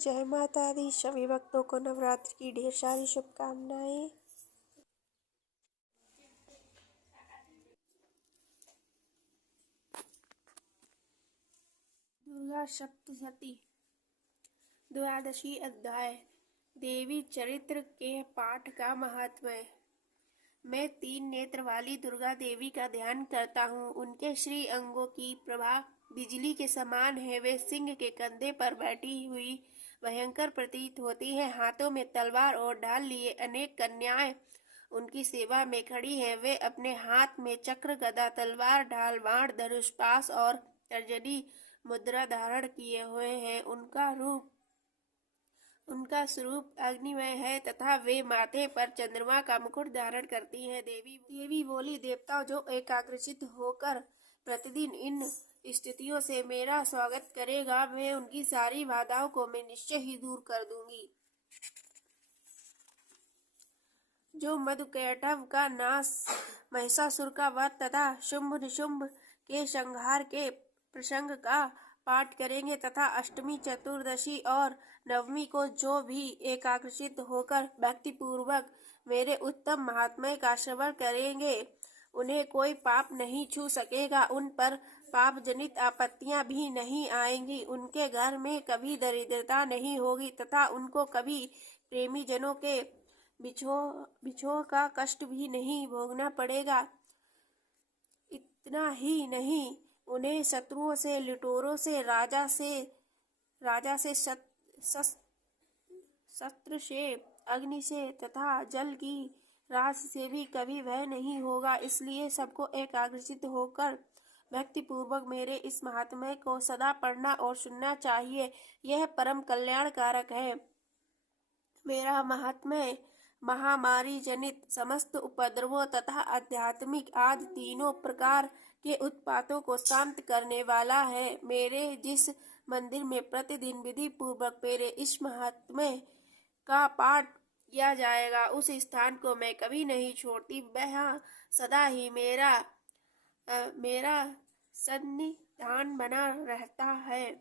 जय माता दी। सभी भक्तों को नवरात्रि की ढेर सारी शुभकामनाएं। दुर्गा सप्तशती द्वादशी अध्याय। देवी चरित्र के पाठ का महात्म्य। मैं 3 नेत्र वाली दुर्गा देवी का ध्यान करता हूँ। उनके श्री अंगों की प्रभा बिजली के समान है। वे सिंह के कंधे पर बैठी हुई भयंकर प्रतीत होती है। हाथों में तलवार और ढाल लिए अनेक कन्याएं उनकी सेवा में खड़ी हैं। वे अपने हाथ में चक्र, गदा, तलवार, ढाल, बाण, धनुष, पाश और तर्जनी मुद्रा धारण किए हुए हैं। उनका स्वरूप अग्निमय है तथा वे माथे पर चंद्रमा का मुकुट धारण करती हैं। देवी बोली, देवता जो एकाग्रचित होकर प्रतिदिन इन स्थितियों से मेरा स्वागत करेगा, मैं उनकी सारी बाधाओं को मैं निश्चय ही दूर कर दूंगी। जो मधुकैटभ का नाश, महिषासुर का वध तथा शुंभ निशुंभ के संहार के प्रसंग का पाठ करेंगे तथा अष्टमी, चतुर्दशी और नवमी को जो भी एकाग्रचित होकर भक्ति पूर्वक मेरे उत्तम महात्म्य का श्रवण करेंगे, उन्हें कोई पाप नहीं छू सकेगा। उन पर पाप जनित आपत्तियां भी नहीं आएंगी। उनके घर में कभी दरिद्रता नहीं होगी तथा उनको कभी प्रेमी जनों के बिछोह का कष्ट भी नहीं भोगना पड़ेगा। इतना ही नहीं, उन्हें शत्रुओं से, लुटेरों से, राजा से शस्त्र से, अग्नि से तथा जल की राशि से भी कभी भय नहीं होगा। इसलिए सबको एकाग्रचित होकर भक्ति पूर्वक मेरे इस महात्म्य को सदा पढ़ना और सुनना चाहिए। यह परम कल्याणकारक है। मेरा महात्म्य महामारी जनित समस्त उपद्रवों तथा आध्यात्मिक आदि तीनों प्रकार के उत्पातों को शांत करने वाला है। मेरे जिस मंदिर में प्रतिदिन विधि पूर्वक मेरे इस महात्म्य का पाठ किया जाएगा, उस स्थान को मैं कभी नहीं छोड़ती। वह सदा ही मेरा सन्निधान बना रहता है।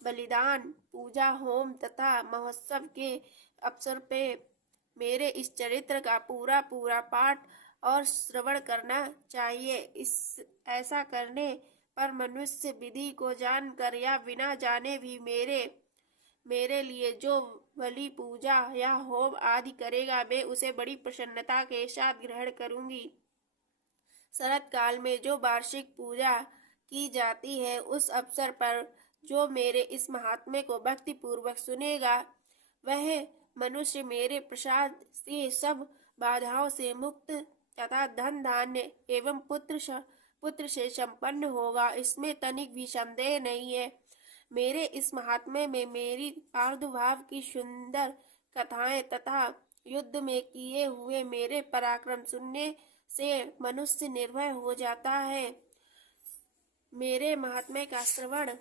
बलिदान, पूजा, होम तथा महोत्सव के अवसर पे मेरे इस चरित्र का पूरा पाठ और श्रवण करना चाहिए। ऐसा करने पर मनुष्य विधि को जानकर या बिना जाने भी मेरे लिए जो बलि, पूजा या होम आदि करेगा, मैं उसे बड़ी प्रसन्नता के साथ ग्रहण करूंगी। शरत काल में जो वार्षिक पूजा की जाती है, उस अवसर पर जो मेरे इस महात्म्य को भक्ति पूर्वक सुनेगा, वह मनुष्य मेरे प्रसाद से सब बाधाओं से मुक्त तथा धन धान्य एवं पुत्र से संपन्न होगा। इसमें तनिक भी संदेह नहीं है। मेरे इस महात्म्य में मेरी प्रादुर्भाव की सुंदर कथाएं तथा युद्ध में किए हुए मेरे पराक्रम सुनने से मनुष्य निर्भय हो जाता है। मेरे महात्म्य का श्रवण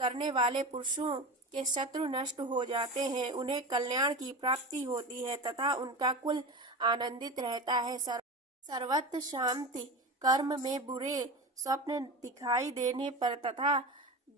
करने वाले पुरुषों के शत्रु नष्ट हो जाते हैं, उन्हें कल्याण की प्राप्ति होती है तथा उनका कुल आनंदित रहता है। सर्वत्र शांति। कर्म में बुरे स्वप्न दिखाई देने पर तथा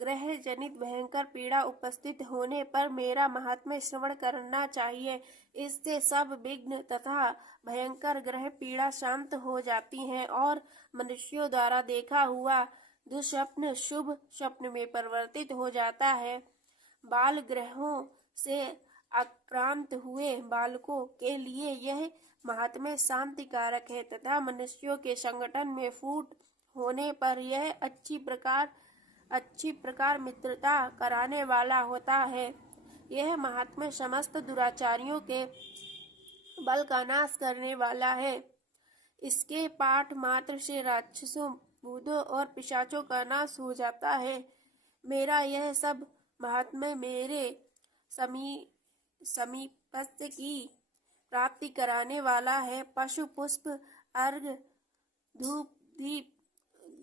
ग्रह जनित भयंकर पीड़ा उपस्थित होने पर मेरा महात्म्य श्रवण करना चाहिए। इससे सब विघ्न तथा भयंकर ग्रह पीड़ा शांत हो जाती हैं और मनुष्यों द्वारा देखा हुआ दुस्वप्न शुभ स्वप्न में परिवर्तित हो जाता है। बाल ग्रहों से आक्रांत हुए बालकों के लिए यह महात्म्य शांति कारक है तथा मनुष्यों के संगठन में फूट होने पर यह अच्छी प्रकार मित्रता कराने वाला होता है। यह महात्म्य समस्त दुराचारियों के बल का नाश करने वाला है। इसके पाठ मात्र से राक्षसों, भूतों और पिशाचों का नाश हो जाता है। मेरा यह सब महात्म्य मेरे समीपस्थ की प्राप्ति कराने वाला है। पशु, पुष्प, अर्घ, धूप, दीप,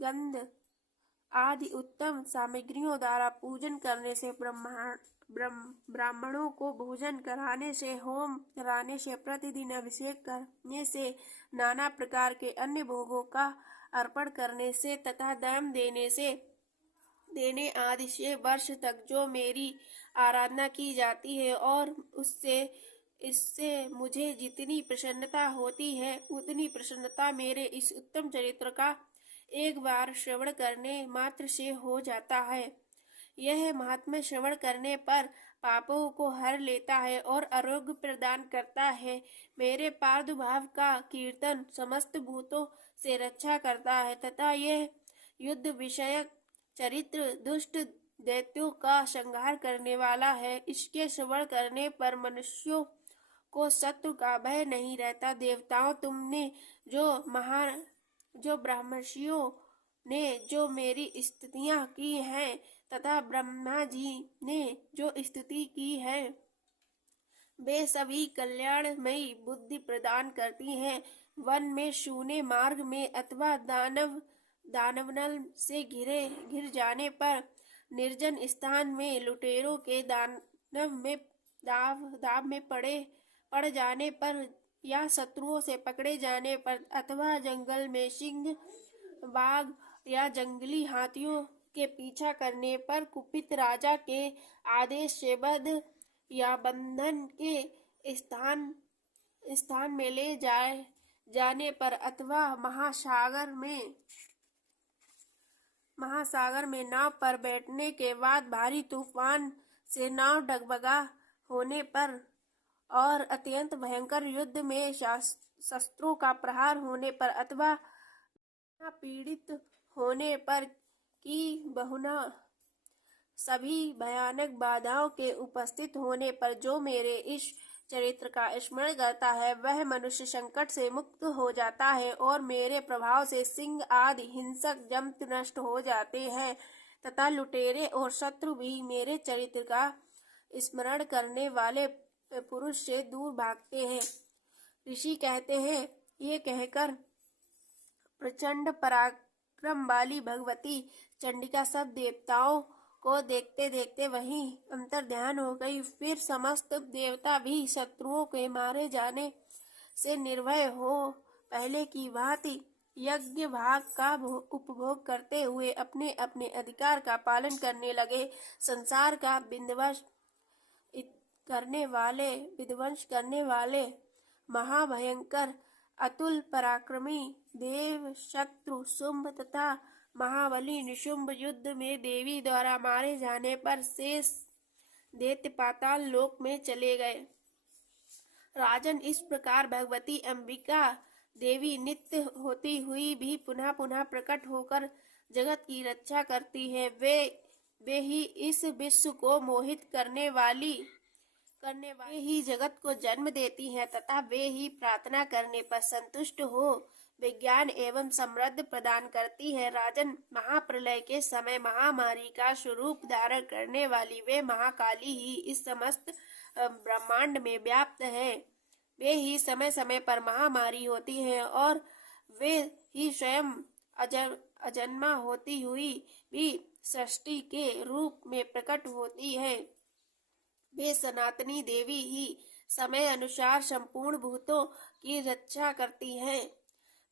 गंध आदि उत्तम सामग्रियों द्वारा पूजन करने से, ब्राह्मणों को भोजन कराने से, होम कराने से, प्रतिदिन अभिषेक करने से, नाना प्रकार के अन्य भोगों का अर्पण करने से तथा दान देने से देने आदि से वर्ष तक जो मेरी आराधना की जाती है और इससे मुझे जितनी प्रसन्नता होती है उतनी प्रसन्नता मेरे इस उत्तम चरित्र का एक बार श्रवण करने मात्र से हो जाता है। यह महात्म्य श्रवण करने पर पापों को हर लेता है और आरोग्य प्रदान करता है। मेरे प्रादुर्भाव का कीर्तन समस्त भूतों से रक्षा करता है तथा यह युद्ध विषयक चरित्र दुष्ट दैत्यों का संहार करने वाला है। इसके श्रवण करने पर मनुष्यों को शत्रु का भय नहीं रहता। देवताओं, तुमने जो ब्रह्मर्षियों ने जो मेरी स्तुतियां की हैं तथा ब्रह्मा जी ने जो स्तुति की है वे सभी कल्याणमयी बुद्धि प्रदान करती हैं। वन में शून्य मार्ग में अथवा दानवनल से घिर जाने पर, निर्जन स्थान में लुटेरों के दाव में पड़ जाने पर या शत्रुओं से पकड़े जाने पर अथवा जंगल में सिंह, बाघ या जंगली हाथियों के पीछा करने पर, कुपित राजा के आदेश से बद्ध या बंधन के स्थान में ले जाने पर अथवा महासागर में नाव पर बैठने के बाद भारी तूफान से नाव डगमगा होने पर और अत्यंत भयंकर युद्ध में शस्त्रों का प्रहार होने पर अथवा पीड़ित होने पर की बहुना सभी भयानक बाधाओं के उपस्थित होने पर जो मेरे इस चरित्र का स्मरण करता है वह मनुष्य संकट से मुक्त हो जाता है और मेरे प्रभाव से सिंह आदि हिंसक जंतु नष्ट हो जाते हैं तथा लुटेरे और शत्रु भी मेरे चरित्र का स्मरण करने वाले पुरुष से दूर भागते हैं। ऋषि कहते हैं, ये कहकर प्रचंड पराक्रम वाली भगवती चंडिका सब देवताओं को देखते देखते वहीं अंतर ध्यान हो गई। फिर समस्त देवता भी शत्रुओं के मारे जाने से निर्भय हो पहले की भांति यज्ञ भाग का उपभोग करते हुए अपने अपने अधिकार का पालन करने लगे। संसार का विध्वंस करने वाले महाभयंकर अतुल पराक्रमी देव शत्रु शुंभ तथा महाबली निशुंभ युद्ध में देवी द्वारा मारे जाने पर शेष दैत्य पाताल लोक में चले गए। राजन, इस प्रकार भगवती अंबिका देवी नित्य होती हुई भी पुनः पुनः प्रकट होकर जगत की रक्षा करती है। वे ही इस विश्व को मोहित करने वाली वे ही जगत को जन्म देती हैं तथा वे ही प्रार्थना करने पर संतुष्ट हो विज्ञान एवं समृद्धि प्रदान करती है। राजन, महाप्रलय के समय महामारी का स्वरूप धारण करने वाली वे महाकाली ही इस समस्त ब्रह्मांड में व्याप्त है। वे ही समय समय पर महामारी होती है और वे ही स्वयं अजन्मा होती हुई भी सृष्टि के रूप में प्रकट होती है। वे सनातनी देवी ही समय अनुसार संपूर्ण भूतों की रक्षा करती हैं।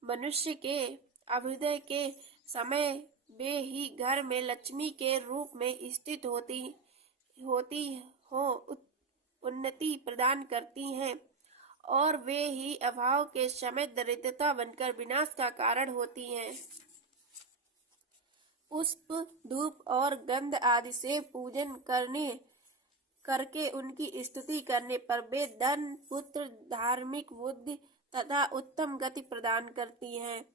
मनुष्य के अभ्युदय के समय वे ही घर में लक्ष्मी के रूप में स्थित उन्नति प्रदान करती हैं और वे ही अभाव के समय दरिद्रता बनकर विनाश का कारण होती हैं। पुष्प, धूप और गंध आदि से पूजन करके उनकी स्तुति करने पर वे धन, पुत्र, धार्मिक बुद्धि तथा उत्तम गति प्रदान करती हैं।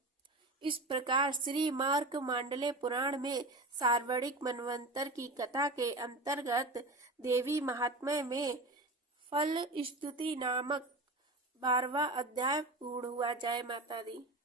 इस प्रकार श्री मार्कंडेय पुराण में सार्वणिक मनवंतर की कथा के अंतर्गत देवी महात्म्य में फल स्तुति नामक 12वां अध्याय पूर्ण हुआ। जय माता दी।